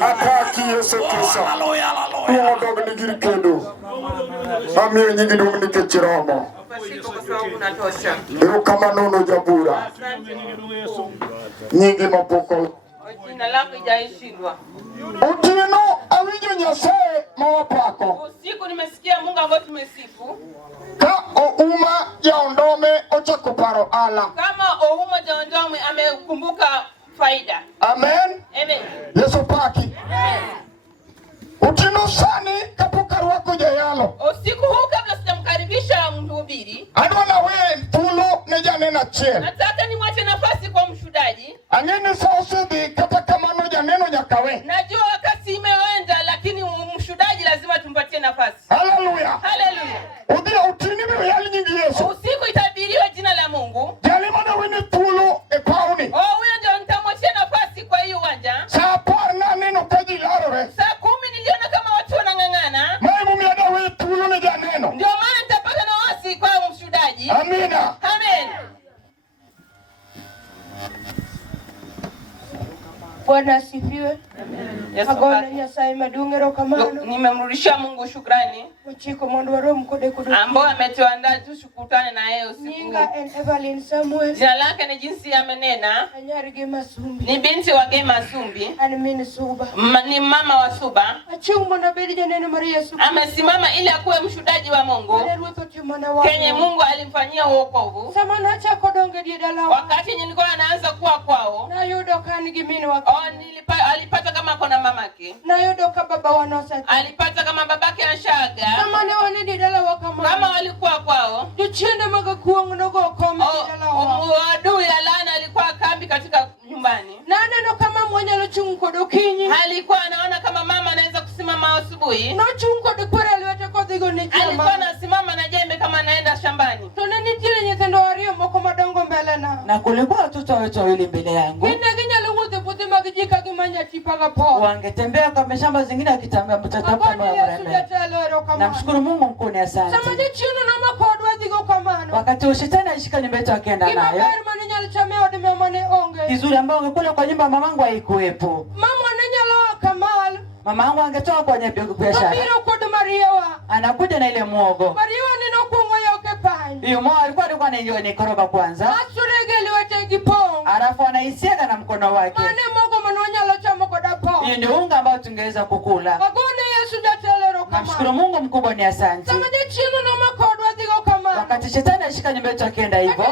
Ataki Yesu Kristo. Mungu nigiri kendo. Amiyo nyingi dungu nikichiromo. Iru kama nono jabura. Nyingi mapoko. Utino awijo Nyasaye mawapako. Usiku nimesikia Mungu ambaye tumesifu. Ka ouma ya ondome ochako paro ala. Kama ouma ya ondome amekumbuka faida. Amen. Amen. Yesu paki. Amen. Utino sani kapuka ruwako jayalo. Usiku huu kabla sijamkaribisha mhubiri. Adwana we tulo neja na chel. Nataka nimwache nafasi kwa mshudaji. Angeni sausidi kata kama noja neno nyakawe. Najua wakati imeenda lakini mshudaji lazima tumpatie nafasi. Hallelujah. Hallelujah. Udia utini bibi yali nyingi Yesu. Usiku itabiriwa jina la Mungu. Jali mana wini tulo epauni. Huyo ndio nitamwachia nafasi kwa hiyo uwanja. Saa parna neno kaji larore. Saa 10 niliona kama watu wanang'ang'ana. Maimu miada we tulo neja neno. Ndio maana nitapata nafasi kwa mshudaji. Amina. Amen. Bwana asifiwe. Yesu Agona Nyasaye madungero kamano. Nimemrudishia Mungu shukrani. Uchiko mondo wa roho mkode kudu. Ambao ametuandaa tushukutane na yeye usiku. Nyinga and Evelyn Samuel. Jina lake ni jinsi amenena. Anyari Gema Sumbi. Ni binti wa Gema Sumbi. Anamini Suba. Ni mama wa Suba. Achungu mwana bedi janeno Maria Suba. Amesimama ili akuwe mshudaji wa Mungu. Kenye Mungu alimfanyia wokovu. Samana cha kodonge diedala. Wakati nilikuwa anaanza kuwa kwao. Na yudo kani gimini wako. Alipata kama kona mamake. Na yudo ka baba wanosa. Alipata kama babake anshaga. Samana wani diedala wakama. Kama walikuwa kwao. Duchende maga kuwangu nogo kome diedala wako. Adui ya laana alikuwa kambi katika nyumbani. Na neno kama mwenye lochungu kodokinyi. Alikuwa anaona kama mama anaweza kusimama asubuhi. No chungu kodokwere aliwete kodhigo ni chama. Alikuwa anasimama na jembe kama anaenda shambani. Tuneni tile nyetendo wario moko madongo mbele na kulikuwa watoto wetu wawili mbele yangu. Wangetembea kwa mashamba zingine akitambea mtatafuta mama. Namshukuru Mungu mkuu ni asante. Wakati shetani alishika nyumba yetu akaenda nayo. Kizuri ambao ungekula kwa nyumba mamangu haikuwepo. Mamangu angetoka kwenye biashara. Anakuja na ile muogo. Hiyo mwa alikuwa anaikoroga kwanza. Alafu anaisiaga na mkono wake. Hiyo ndio unga ambao tungeweza kukula. Namshukuru Mungu mkubwa ni asante. Wakati shetani alishika nyumba yetu akaenda hivyo.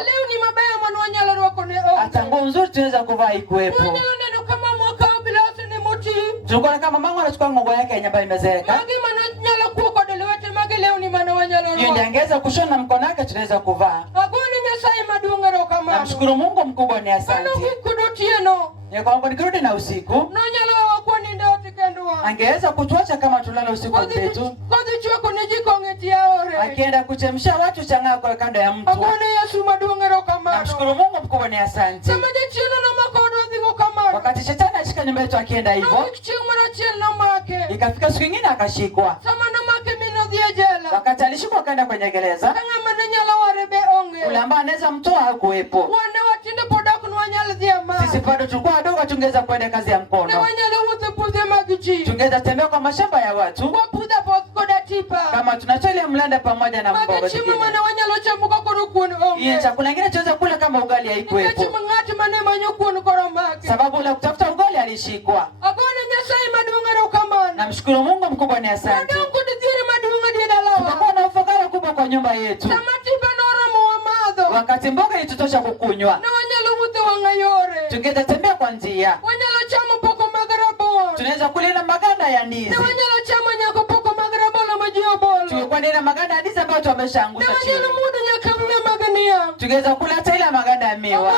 Hata nguo nzuri tunaweza kuvaa ikuwepo. Tulikuwa kama mama anachukua nguo yake ya nyumba imezeeka. Hiyo ndio angeweza kushona mkono wake tunaweza kuvaa. Namshukuru Mungu mkubwa ni asante. Ni kwangu nikirudi na usiku. Angeweza kutuacha kama tulala usiku wetu. Akienda kuchemsha watu chang'aa kwa kando ya mtu. Namshukuru Mungu mkubwa ni asante. Wakati shetani alishika nyumba yetu akienda hivyo. Ikafika siku nyingine akashikwa. Wakati alishikwa akaenda kwenye gereza. Ule ambaye anaweza mtoa hakuwepo. Sisi bado tulikuwa wadogo tungeweza kwenda kazi ya mkono. Tungeweza tembea kwa mashamba ya watu. Kama tunatoa ile mlenda pamoja na mboga zingine. Ile chakula kingine tuweza kula kama ugali haikuwepo. Sababu la kutafuta ugali alishikwa. Namshukuru Mungu mkubwa ni asante. Tukakuwa na ufakara kubwa kwa nyumba yetu. Wakati mboga itutosha kukunywa. Tungeweza tembea kwa njia. Tunaweza kula maganda ya ndizi. Tungekuwa na maganda ya ndizi ambayo tumeshaangusha chini. Tungeweza kula hata ile maganda ya miwa.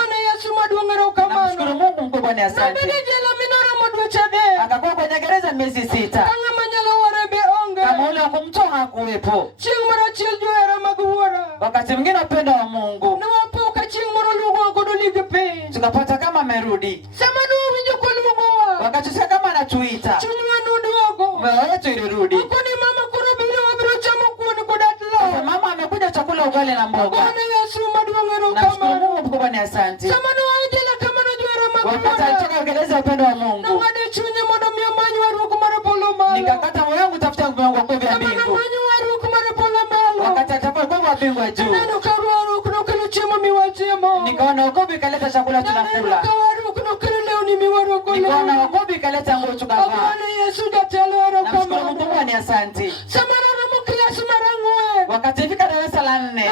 Namshukuru Mungu mkubwa ni asante. Akakuwa kwenye gereza miezi 6. Kama ule wa kumtoa hakuwepo. Wakati mwingine upendo wa Mungu. Tukapata kama amerudi. Wakati sasa kama anatuita. Moyo wetu ilirudi. Mama amekuja chakula ugali na mboga. Namshukuru Mungu mkubwa ni asante. Wakati alitoka kueleza upendo wa Mungu, nikakata moyo wangu tafuta wokovu wa mbingu. Wakati atakuwa wokovu wa mbingu ya juu, nikaona wokovu ikaleta chakula tunakula. Nikaona wokovu ikaleta nguo tukavaa. Namshukuru Mungu mkubwa ni asante. Wakati ifika darasa la 4,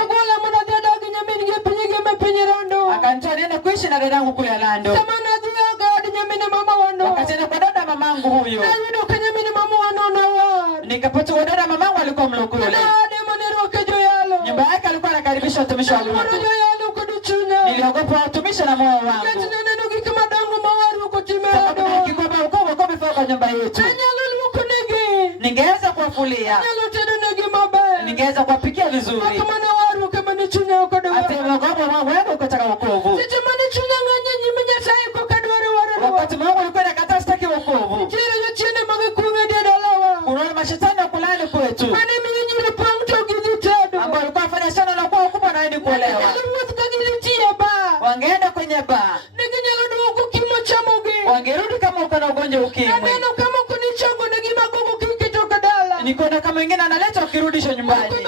akanitoa niende kuishi na dadangu kule Lando. Wakati nenda kwa dada mamangu huyo, nikapata kwa dada mamangu alikuwa mlokole. Nyumba yake alikuwa anakaribisha watumishi wa Mungu. Niliogopa watumishi na moyo wangu. Wokovu kwa nyumba yetu. Ningeweza kuwafulia, ningeweza kuwapikia vizuri. Ate wokovu wangu kutaka wokovu. Wakati Mungu alikuwa anakataa sitaki wokovu, kuna mashetani wa kulani kwetu ambao walikuwa wanafanya sana na kuwa kubwa na hadi kuolewa. Wangeenda kwenye baa, wangerudi kama uko na ugonjwa ukimwi. Nikaona kama wengine analeta wakirudishwa nyumbani,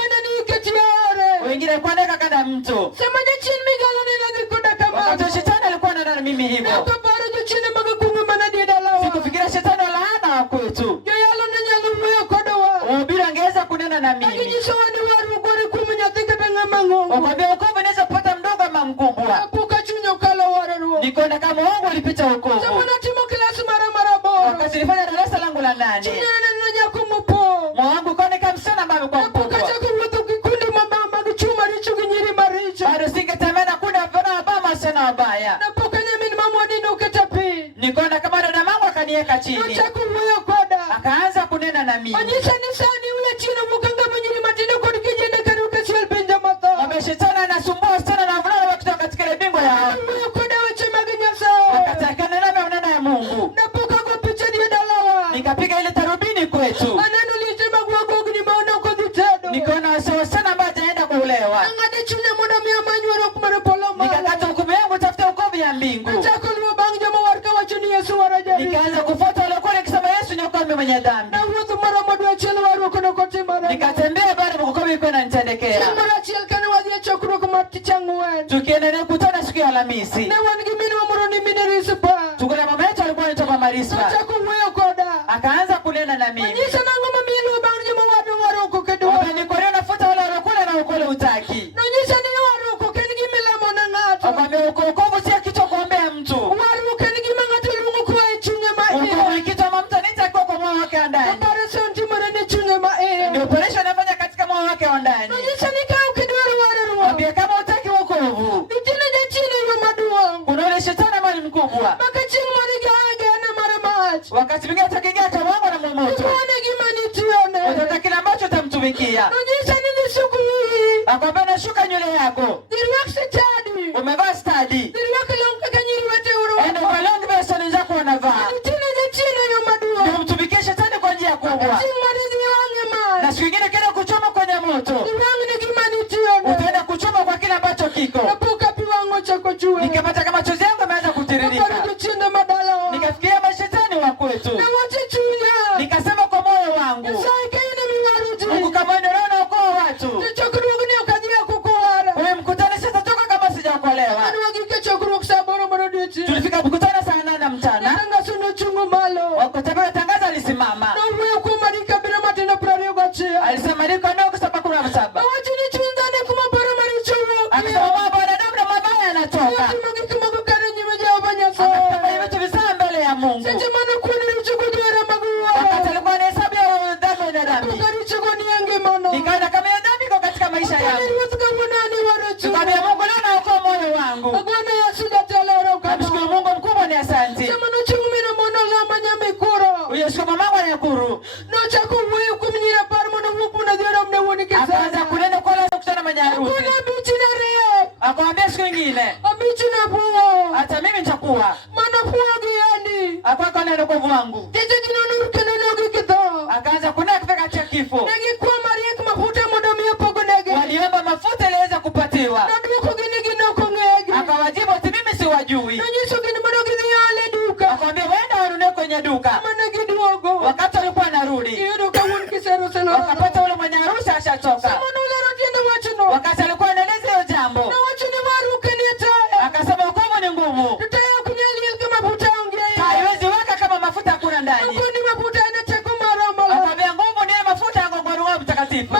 wengine kwa neka kada mto. Wakati shetani alikuwa anadana mimi hivyo, sikufikiria shetani wala hana wa kwetu. Bila angeweza kunena na mimi. Wakwambia wokovu inaweza kupata mdogo ama mkubwa. Nikaona kama wangu ulipita wokovu. Wakati nilifanya darasa langu la 8, mwangu kone kama msichana ambaye amekuwa mkubwa. Bado singetamani kuna wabaya sana wabaya. Nikaona kama dada mangu akaniweka chini, akaanza kunena na mimi. Shetani anasumbua sana na vulana wakitoka katika ile bingo ya hapo. Wakataka nena na unena ya Mungu. Nikapiga ile tarubini kwetu. Nikaona sawa sana ambaye ataenda kuolewa. Nikakata hukumu yangu tafuta wokovu ya mbingu. Nikaanza kufuata wale kule kisema Yesu ni wokovu mwenye dhambi. Nikatembea baada wokovu iko inanitendekea. Tukiendelea kukutana siku ya Alhamisi, tukuna mama yetu alikuwa anaitwa Marisma. Akaanza kunena na mimi. Nikolia nafuta wale walokule na ukole utaki. Akwambia wokovu si kitu kuombea mtu. Wokovu kitu ama mtu anitakiwa kwa moyo wake wa ndani. Ndio operation anafanya katika moyo wake wa ndani. Akwambia kama utaki wokovu, kuna ule shetani ambaye ni mkubwa. Wakati mwingine atakingia kwa wangu na momoto. Utata kile ambacho utamtumikia. Akwambia nashuka nywele yako. Umevaa stadi. Enda kwa longi besa nja kwa unavaa. Ndio mtumikie shetani kwa njia kubwa. Na siku nyingine kile kuchoma kwenye moto. Utaenda kuchoma kwa kile ambacho kiko. Nikapata kama chozi yangu imeanza kutiririka. Nikafikiria mashetani wa kwetu. Nikasema kwa moyo wangu, Mungu kama ndio unaona uko watu. Wewe mkutano sasa toka kama sijaokolewa. Tulifika mkutano saa 8 mchana. Wakati tangazo alisimama. Alisema niko ndio kwa sababu kuna msaba. Akisema baba na damu na mabaya yanatoka. Akasema hivi tuvisema mbele ya Mungu. Wakati alikuwa anahesabu dhambi na dhambi. Nikaona kama hiyo dhambi iko katika maisha yangu. Nikamwambia Mungu leo naokoa moyo wangu. Namshukuru Mungu mkubwa ni asante. Uyeshika mamangu anayakuru. Akaanza kunena kwa leo kutana manyarusi. Akamwambia siku nyingine. Hata mimi nitakuwa. Akaweka neno kwa wangu. Akaanza kunena katika kifo. Waliomba mafuta ile kuelewa. Akawajibu ati mimi siwajui. Akamwambia waenda wanunue kwenye duka. Wakati walikuwa wanarudi, wakapata ule mwenye harusi ashatoka. Wakati alikuwa anaeleza hiyo jambo, akasema hukumu ni ngumu. Haiwezi waka kama mafuta hakuna ndani. Akamwambia ngumu ni mafuta ya Roho Mtakatifu.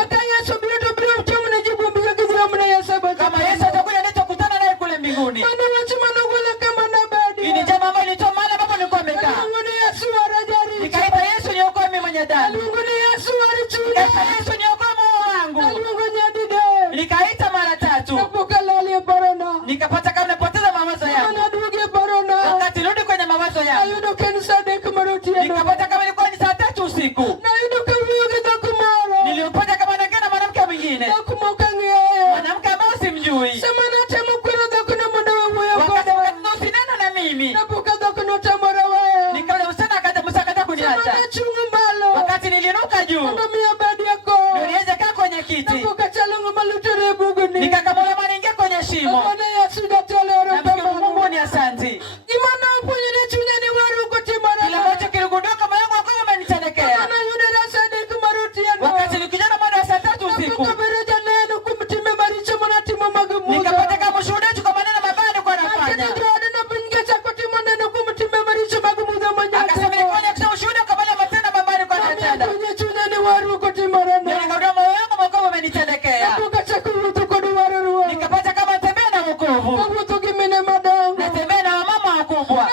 Kama Yesu atakuja nitakutana naye kule mbinguni. Ni jambo ambalo nilitoa mahali ambapo nilikuwa nimekaa. Nikaita Yesu niokoe mimi mwenye dhambi. Nikaita Yesu niokoe moyo wangu. Nikaita mara 3. Nikapata kama napoteza mawazo yangu. Wakati nirudi kwenye mawazo yangu, nikapata kama ilikuwa ni saa 3 usiku. Nilipata kama naongea mwanamke mwingine. Mwanamke ambaye simjui. Wakati usinena na mimi. Nikaona usana akata kuniacha. Wakati niliruka juu, niliweza kaa kwenye kiti. Nikakamwona mwana kwenye shimo. Mungu ni asante. Kile ambacho kiliguduka moyo wangu kama umenitendekea. Wakati nilikijana mwendo wa saa 3 usiku, nikapata kama ushuhuda kwa maneno mabaya nilikuwa nafanya. Akasema nifanye kusema ushuhuda kwa maneno matendo mabaya nilikuwa natenda. Nikaona moyo wangu kama umenitendekea. Nikapata kama tembea na wokovu. Natembea na wamama wakubwa.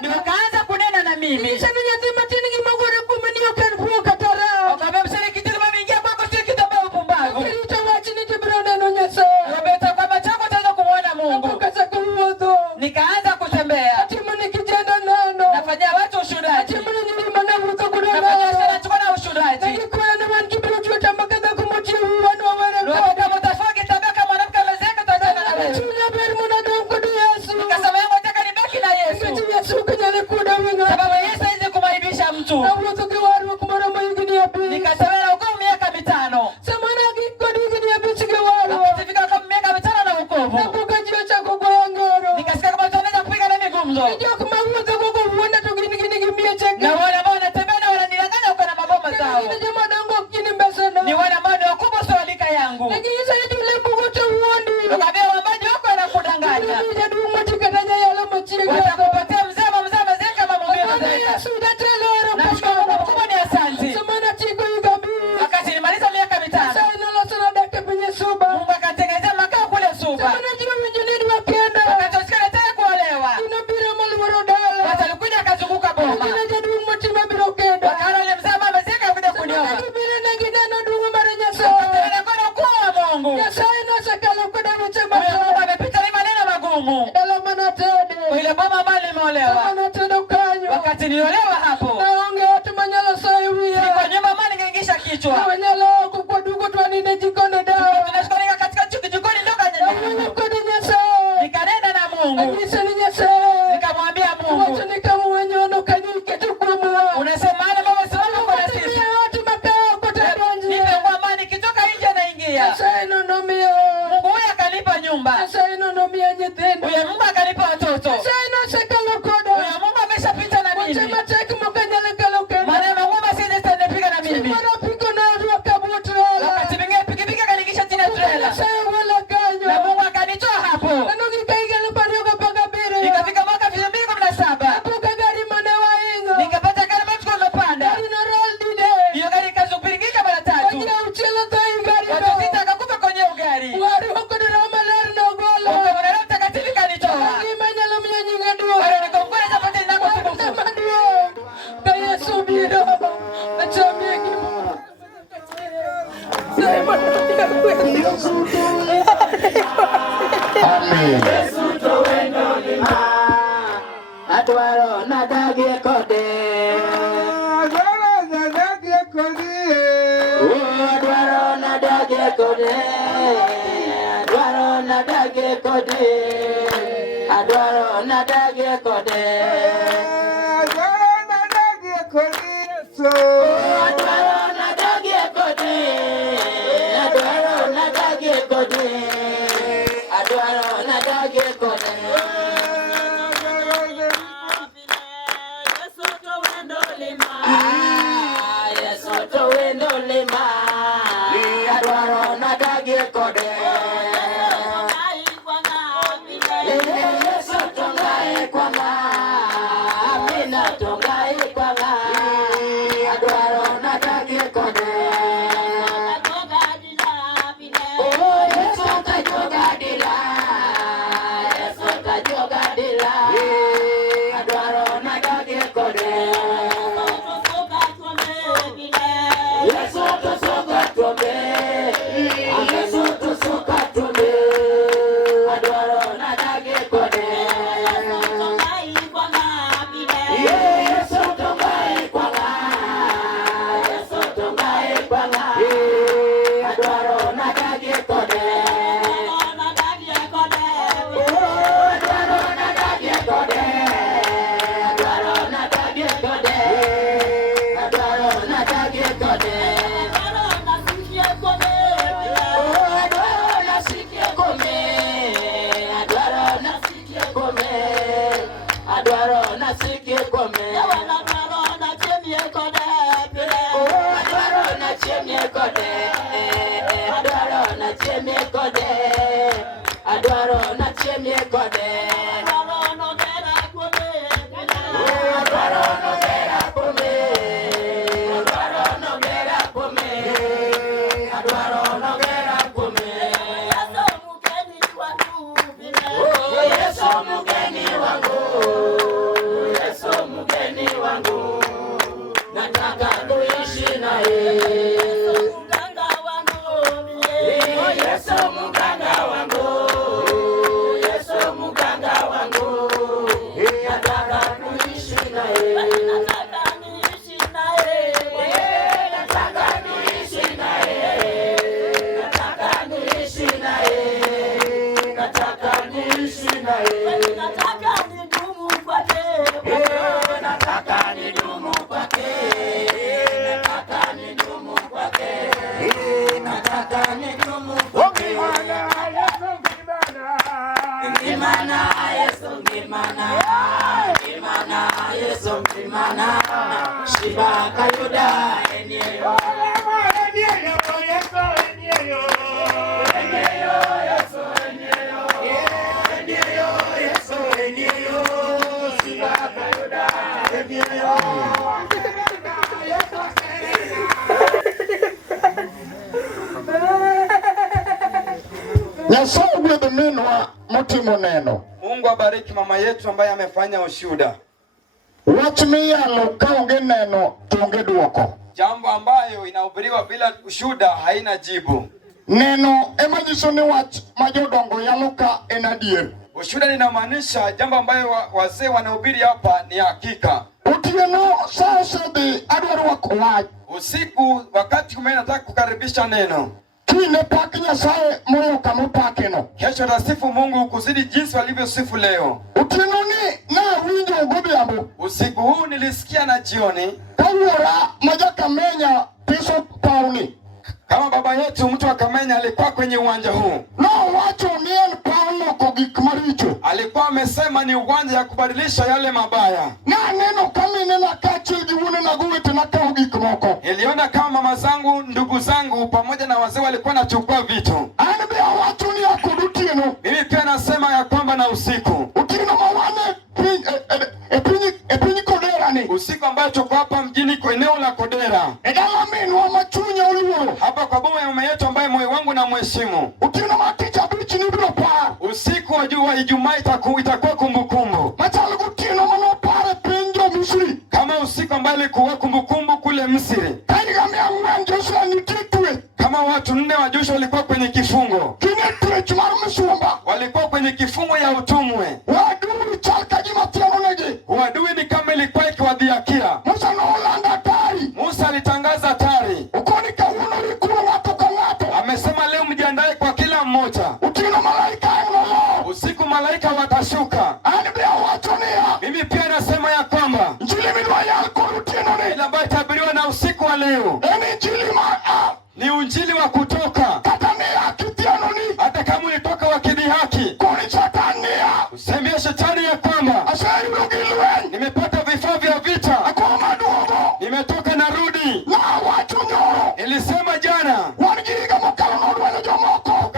Nikaanza kunena na mimi. Wakambia msanii kitu kama mingia kwako sio kitu ambayo upumbavu. Wabeta kwamba chako taweza kumuona Mungu. Nikaanza kutembea. Nafanyia watu ushuhudaji. Nafanyia sana chukua na ushuhudaji. Wakati mtafoki tabaka mwanamke amezeka tutachana na wewe. Nikasema yangu nataka nibaki na Yesu. Sababu Yesu hawezi kumaibisha mtu. Nikatembea na wokovu miaka 5. Nikafika kama miaka 5 na wokovu. Nikasikia kama tunaweza kupiga na migumzo. Na wale ambao wanatembea na wananilanganya huko na maboma zao. Ni wale ambao ni wakubwa swalika yangu. Wakambia wambaji wako wanakudanganya. Watakupatia mzema zeka mamobeo zeka. Na mkubwa ni asante. Wakati nilimaliza miaka 5, Mungu akatengeneza makao kule Suba. Wakati usikana taya kuolewa, watu alikuja akazunguka boma. Wakana ule mzema amezeka kuja kunioa. Wakatena kona ukua wa Mungu. Mungu amepita ni maneno magumu. Kwa ile boma ambalo nimeolewa. Wakati niliolewa hapo, nilikuwa nyumba mali ngengisha kichwa. Tunashikonika katika jikoni ndoka nyanya. Nikanenda na Mungu. Nikamwambia Mungu, unasema ana baba simama kwa sisi. Nipe ngoma nikitoka nje naingia. Mungu huyu akanipa nyumba. Huyu Mungu akanipa watoto. Huyu Mungu ameshapita na mimi. Maneno ngoma sije tena piga na mimi. Wakati mwingine pikipiki kanikisha chini ya trailer. Na Mungu akanitoa hapo. Nikafika mwaka 2017. Nikapata gari ambayo tulikuwa tumepanda. Hiyo gari ikazupirikika mara 3. Watu 6 akakufa kwenye gari. Roho Mtakatifu kanitoa. Wale nikomfanya zapata nako tukufu. Amen. Adwaro nadagie kode. Adwaro nadagie kode. Adwaro nadagie kode. Adwaro nadagie kode. Adwaro nadagie kode. Adwaro nadagie kode. kode. Yesu tongai kwanga, Amina tongai kwanga, adwaro nadagi kode. Oh Yesu kajogadila, Yesu kajogadila, adwaro nadagi kode. Yesu tosoka tuombe, Yesu tosoka tuombe, adwaro nadagi kode. Yesu tongai kwanga, Yesu tongai kwanga, adwaro nadagi kode. Adwaro nadagi kode, adwaro nadagi kode, adwaro nadagi kode. Adwaro nasikie kome, adwaro na chemie kode, adwaro na chemie kode, adwaro na chemie kode, adwaro na chemie kode, adwaro no gera kome, adwaro no gera kome, adwaro no gera kome, adwaro no gera kome. Yesu mgeni wangu, Yesu mgeni wangu, nataka kuishi naye. Yesu mganga wangu, Yesu mganga wangu, Yesu mganga wangu, nataka kuishi naye. Nataka niishi naye, nataka niishi naye, nataka niishi naye, nataka niishi naye. Nataka nidumu kwake, nataka nidumu kwake, nataka nidumu kwake, nataka nidumu kwake. Ngimana Yesu ngimana, ngimana Yesu ngimana, shiba kayuda enyeyo, enyeyo Yesu enyeyo, enyeyo Yesu enyeyo, enyeyo Yesu enyeyo, shiba kayuda enyeyo. Nyasaye gwedh minwa motimo neno. Mungu abariki mama yetu ambaye amefanya ushuhuda. Wach miyalo kaonge neno tonge duoko. Jambo ambayo inahubiriwa bila ushuhuda haina jibu. Neno ema nyiso ni wach ma jodongo yalo ka en adier. Ushuhuda linamaanisha jambo ambayo wazee wanahubiri hapa ni hakika. Otieno saa osedhi adwaro wako wach. Usiku wakati nataka kukaribisha neno. Kine pak Nyasaye moyo kama pakeno. Kesho tasifu Mungu kuzidi jinsi walivyosifu leo. Otieno ni na winjo godhiambo. Usiku huu nilisikia na jioni kawuora maja Kamenya piso pauni. Kama baba yetu mtu wa Kamenya alikuwa kwenye uwanja huu. No wacho ni en paulo kogik maricho. Alikuwa amesema ni uwanja ya kubadilisha yale mabaya. Na neno kami nena kachil giwune na guwete na kogik moko. Niliona kama mama zangu, ndugu zangu pamoja na wazee walikuwa nachukua vitu. Ani bia wacho ni akudutieno. Mimi pia nasema ya kwamba na usiku. Utino mawane pinyi Kodera ni. Usiku ambayo tuko hapa mjini kwa eneo la Kodera. Edala minwa machunya uluo. Hapa kwa boma ya mama yetu ambaye moyo wangu na mheshimu. Utino maticha bichi ni bilo par. Usiku wa jua Ijumaa itakuwa kumbukumbu. Machalo kutino mano pare pinjo Misri. Kama usiku ambayo ilikuwa kumbukumbu kule Misri. Kani kamia mwen Joshua nititwe. Kama watu 4 wa Joshua walikuwa kwenye kifungo. Kinitwe chumaru msuomba. Walikuwa kwenye kifungo ya utumwe. Waduri chalka jima tiano nege. Wadui ni kama ilikuwa ikiwadhiakia. Musa no ulanda tari. Musa alitangaza tari. Ukoni kauno likuru ngato kangato. Amesema leo mjiandae kwa kila mmoja. Utino malaika eno. Usiku malaika watashuka. Ani bia wacho niya. Mimi pia nasema ya kwamba Njili minwa yalko utino ni. ile ambayo itabiriwa na usiku wa leo. Eni njili maa. Ni unjili wa kutoka. Katania kitiano ni. Hata kama ulitoka wakidhihaki. Koni chatania. Usembia shetani ya kwamba Asai ulugilwen. nimepata vifaa vya vita. Akoma duogo. Nimetoka narudi. Na wacho nyoro. Nilisema jana. Wanigiga mokalo nodwelo jomoko.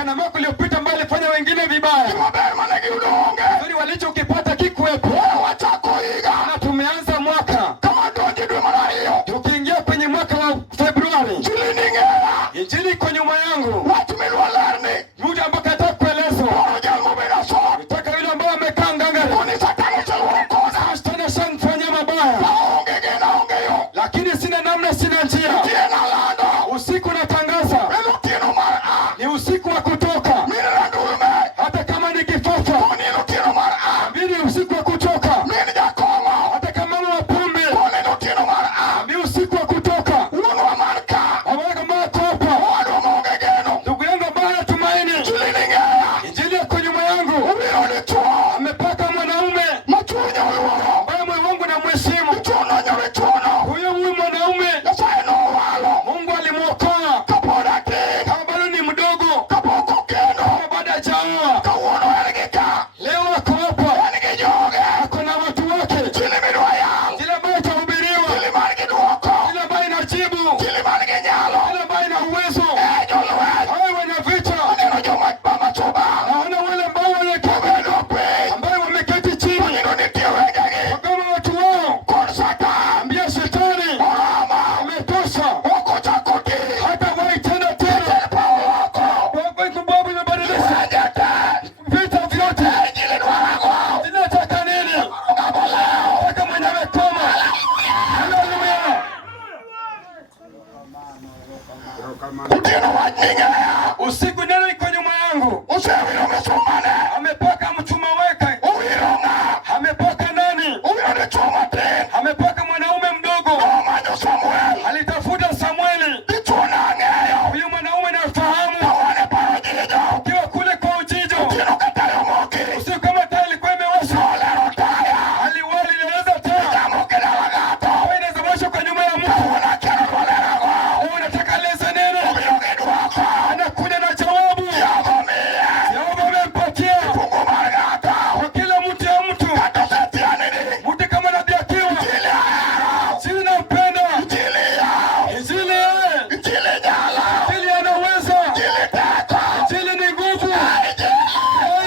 Usewiro mesumane. Amepaka mchuma wake. Uwironga. Amepaka nani? Uwiro chuma ten. Amepaka mwanaume mdogo. Omanyo Samuel. Alitafuta Samueli. Ichuna ngeyo. Huyu mwanaume nafahamu. Tawane parojijo. Ukiwa kule kwa ujijo. Utino katayo moki. Usiku kama taa ilikuwa imewashwa. Solero taya. Aliwali inaweza taa. Jamuke na lagato. Wewe inaweza washwa kwa nyuma ya mtu. Tawana kero walerago. Wewe unataka leza nene. Uwiro geduako. Anakuja na jawabu. Yavomie. Yehova amempatia. Fungu margata. Kwa kila mtu ya mtu. Kato setianini. Mtu kama nadiakiwa. Jili ayaro. Sili nampenda. Jili yao. Injili yeye. Jili nyala. Injili anaweza. Jili teko. Injili ni nguvu.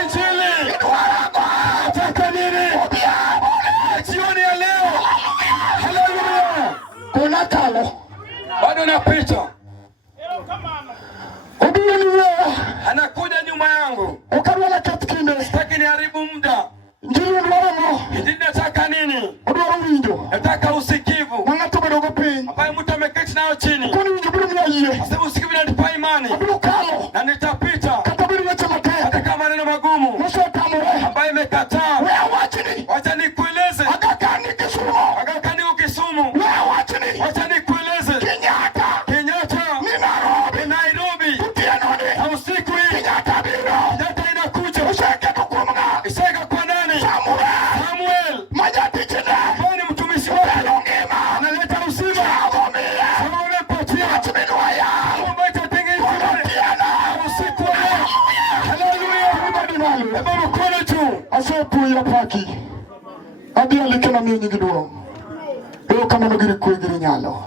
Injili. Idwarago. Nataka nini? Obiabone. Jioni ya leo. Haleluya. Kuna kalo. Bado napita. Obioniwe. Anakuja nyuma yangu. Ukarwala katkinde. Sitaki niharibu muda. Njiri udwarango. Injili nataka nini? Udwaro winjo. Nataka usikivu. Nangato bedogo piny. Ambaye mtu ameketi nayo chini. Kuni winjo biro miya yie. Sasa usikivu inanipa imani. Abiro kalo. Na nitapita. Kata biro weche Hata matek. kama maneno magumu. Nosetamore. Ambaye imekataa. Wea wachini. Wacha nikueleze. Agakani Kisumu. Agakani Kisumu. Wea wachini. Wacha nikueleze. Kenyatta. Kenyatta. Ni Nairobi. Ni Nairobi. Utienoni. Na usiku hii. Kenyatta biro. Kenyatta inakuja. Useke tukumga. Iseka kwa nani? Samuel. Majati chine. Ambaye ni mtumishi wake. Elongema. Analeta uzima. Yavomie. Kama umepatia. Wachimidwa ya. Ambaye itatengeneza Wanotiana. usiku wa leo. Haleluya. Everybody nalu. Eba mkono juu. Asepuya paki. Abia likena miyo nyingi duong. Eo kamano giri kwe giri nyalo.